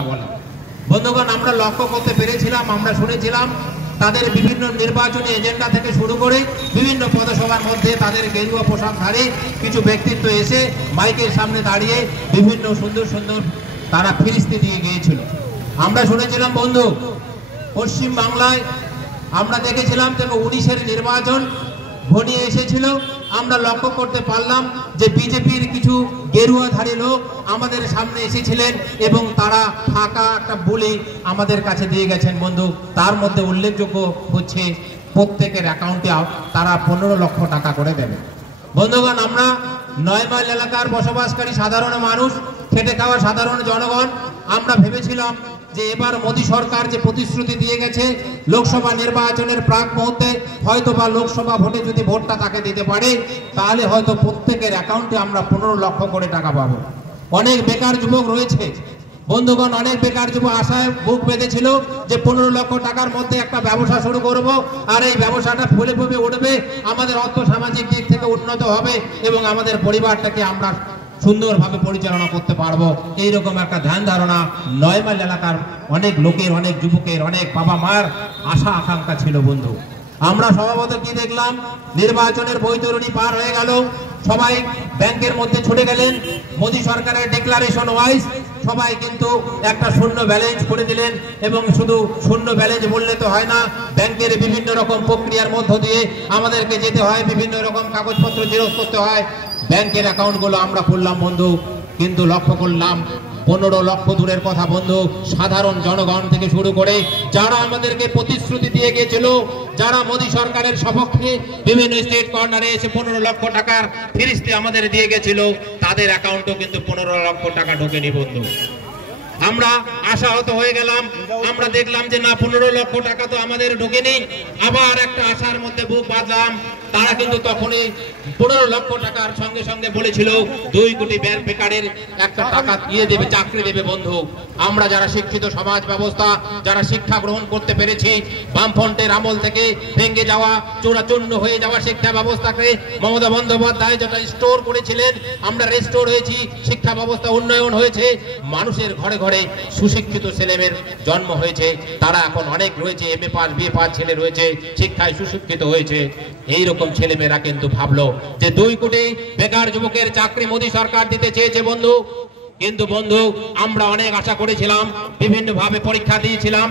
কথা বলা। বন্ধুগণ, আমরা লক্ষ্য করতে পেরেছিলাম, আমরা শুনেছিলাম তাদের বিভিন্ন নির্বাচনী এজেন্ডা থেকে শুরু করে বিভিন্ন পদসভার মধ্যে তাদের গেরুয়া পোশাকধারী কিছু ব্যক্তিত্ব এসে মাইকের সামনে দাঁড়িয়ে বিভিন্ন সুন্দর সুন্দর তারা ফিরিস্তি দিয়ে গিয়েছিল। আমরা শুনেছিলাম বন্ধু, পশ্চিম বাংলায় আমরা দেখেছিলাম যে 19-এর নির্বাচন ঘনিয়ে এসেছিল। আমরা লক্ষ্য করতে পারলাম যে বিজেপির কিছু গেরুয়াধারী লোক আমাদের সামনে এসেছিলেন এবং তারা ফাঁকা একটা বলি আমাদের কাছে দিয়ে গেছেন বন্ধু। তার মধ্যে উল্লেখযোগ্য হচ্ছে প্রত্যেকের অ্যাকাউন্টে তারা 15 লক্ষ টাকা করে দেবে। বন্ধুগণ, আমরা 9 মাইল এলাকার বসবাসকারী সাধারণ মানুষ, খেটে খাওয়া সাধারণ জনগণ, আমরা ভেবেছিলাম যে এবার মোদী সরকার যে প্রতিশ্রুতি দিয়ে গেছে লোকসভা নির্বাচনের প্রাক মুহূর্তে হয়তো বা লোকসভা ভোটে যদি ভোটটা তাকে দিতে পারে তাহলে হয়তো প্রত্যেকের অ্যাকাউন্টে আমরা 15 লক্ষ করে টাকা পাবো। অনেক বেকার যুবক রয়েছে বন্ধুগণ, অনেক বেকার যুবক আশায় বুক বেঁধেছিল যে 15 লক্ষ টাকার মধ্যে একটা ব্যবসা শুরু করব, আর এই ব্যবসাটা ফুলে ফুলে উঠবে, আমাদের অর্থ সামাজিক দিক থেকে উন্নত হবে এবং আমাদের পরিবারটাকে আমরা সুন্দরভাবে পরিচালনা করতে পারবো। এইরকম একটা ধ্যান ধারণা 9 মাইল এলাকার অনেক লোকের, অনেক যুবকের, অনেক বাবা মার আশা আকাঙ্ক্ষা ছিল বন্ধু। আমরা স্বভাবত কি দেখলাম, নির্বাচনের বৈতরণী পার হয়ে গেল, সবাই ব্যাংকের মধ্যে ছুটে গেলেন। মোদী সরকারের ডিক্লারেশন ওয়াইজ সবাই কিন্তু একটা শূন্য ব্যালেন্স করে দিলেন এবং শুধু শূন্য ব্যালেন্স বললে তো হয় না, ব্যাংকের বিভিন্ন রকম প্রক্রিয়ার মধ্য দিয়ে আমাদেরকে যেতে হয়, বিভিন্ন রকম কাগজপত্র জেরক্স করতে হয়। ব্যাংকের অ্যাকাউন্টগুলো আমরা খুললাম বন্ধু, কিন্তু লক্ষ্য করলাম 15 লক্ষ দূরের কথা বন্ধু, সাধারণ জনগণ থেকে শুরু করে যারা আমাদেরকে প্রতিশ্রুতি দিয়ে গিয়েছিল, যারা মোদী সরকারের সপক্ষে বিভিন্ন স্টেট কর্নারে এসে 15 লক্ষ টাকার ফিরিস্তি আমাদের দিয়ে গেছিল, তাদের অ্যাকাউন্টও কিন্তু 15 লক্ষ টাকা ঢোকেনি বন্ধু। আমরা আশাহত হয়ে গেলাম, আমরা দেখলাম যে না, 15 লক্ষ টাকা তো আমাদের ঢোকেনি। আবার একটা আশার মধ্যে বুক বাঁধলাম, তারা কিন্তু তখনই 15 লক্ষ টাকার সঙ্গে সঙ্গে বলেছিল 2 কোটি বেকারের একটা টাকা দিয়ে দেবে, চাকরি দেবে বন্ধু। আমরা যারা শিক্ষিত সমাজ ব্যবস্থা, যারা শিক্ষা গ্রহণ করতে পেরেছি, বামফ্রন্টের আমল থেকে ভেঙে যাওয়া, চূড়াচূর্ণ হয়ে যাওয়া শিক্ষা ব্যবস্থাকে মমতা বন্দ্যোপাধ্যায় যেটা স্টোর করেছিলেন, আমরা রেস্টোর হয়েছি, শিক্ষা ব্যবস্থা উন্নয়ন হয়েছে, মানুষের ঘরে ঘরে সুশিক্ষিত ছেলেমেয়ের জন্ম হয়েছে, তারা এখন অনেক রয়েছে, MA পাস BA পাস ছেলে রয়েছে, শিক্ষায় সুশিক্ষিত হয়েছে। এইরকম ছেলেমেয়েরা কিন্তু ভাবলো যে 2 কোটি বেকার যুবকের চাকরি মোদী সরকার দিতে চেয়েছে বন্ধু। কিন্তু বন্ধু, আমরা অনেক আশা করেছিলাম, বিভিন্ন ভাবে পরীক্ষা দিয়েছিলাম।